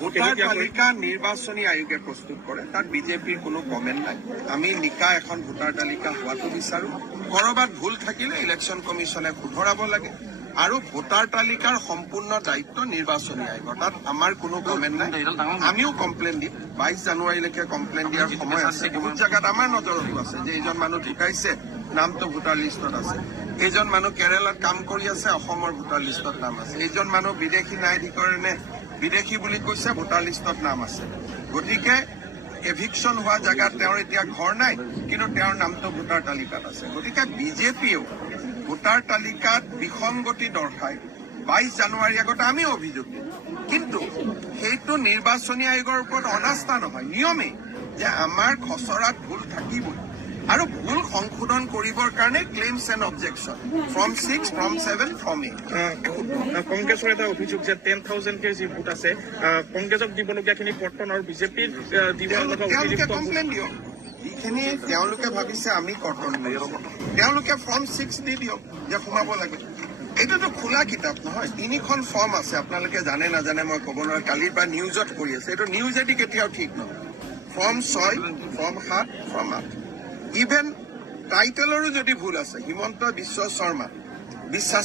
Voter তালিকা নিৰ্বাচনী আয়োগে প্ৰস্তুত কৰে, তাত বিজেপিৰ কোনো কমেণ্ট নাই। আমি নিকা এখন ভোটাৰ তালিকা হোৱাটো বিচাৰো। কৰবাত ভুল থাকিলে ইলেকশ্যন কমিশ্যনে শুধৰাব লাগে আৰু ভোটাৰ তালিকাৰ সম্পূৰ্ণ দায়িত্ব নিৰ্বাচনী আয়োগৰ, তাত আমাৰ কোনো কমেণ্ট নাই। আমিও কমপ্লেইন দিম, 22 জানুৱাৰীলৈকে কমপ্লেইন দিয়াৰ সময় আছে। বহুত জেগাত আমাৰ নজৰতো আছে যে এইজন মানুহ ঢুকাইছে, নামটো ভোটাৰ লিষ্টত আছে। এইজন মানুহ কেৰালাত কাম কৰি আছে, অসমৰ ভোটাৰ লিষ্টত নাম আছে। এইজন মানুহ বিদেশী ন্যায়াধিকৰণে বিদেশী বুলি কৈছে, ভোটাৰ লিষ্টত নাম আছে। গতিকে এভিকশ্যন হোৱা জেগাত তেওঁৰ এতিয়া ঘৰ নাই, কিন্তু তেওঁৰ নামটো ভোটাৰ তালিকাত আছে। গতিকে বিজেপিয়েও ভোটাৰ তালিকাত বিসংগতি দৰ্শাই 22 জানুৱাৰীৰ আগতে আমিও অভিযোগ দিম, কিন্তু সেইটো নিৰ্বাচনী আয়োগৰ ওপৰত অনাস্থা নহয়, নিয়মেই যে আমাৰ খচৰাত ভুল থাকিবই আৰু ভুল সংশোধন কৰিবৰ কাৰণে claims and objection from 6, from 7, from 8। কংগ্ৰেছৰ এটা অভিযোগ যে 10,000 যি ভোট আছে কংগ্ৰেছক দিবলগীয়াখিনি কৰ্তন আৰু বিজেপিৰ দিব লগা তেওঁলোকে কমপ্লেইন দিয়ক। যিখিনি তেওঁলোকে ভাবিছে আমি কৰ্তন কৰিছো, তেওঁলোকে ফৰ্ম 6 দি দিয়ক যে সোমাব লাগে। এইটোতো খোলা কিতাপ নহয়, 3খন ফৰ্ম আছে। আপোনালোকে জানে নাজানে মই ক'ব নোৱাৰো, কালিৰ পৰা নিউজত কৰি আছে। এইটো নিউজেদি কেতিয়াও ঠিক নহয়। Form 6, form 7, form 8। ইভেন টাইটেলৰো যদি ভুল আছে, হিমন্ত বিশ্বাস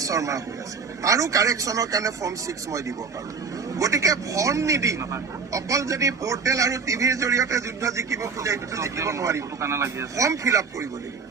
শৰ্মা হৈ আছে, আৰু কাৰেকশ্যনৰ কাৰণে ফৰ্ম 6 মই দিব পাৰো। গতিকে ফৰ্ম নিদি অকল যদি পৰ্টেল আৰু টিভিৰ জৰিয়তে যুদ্ধ জিকিব খোজে, এইটোতো জিকিব নোৱাৰিব। ফৰ্ম ফিল আপ কৰিব লাগিব।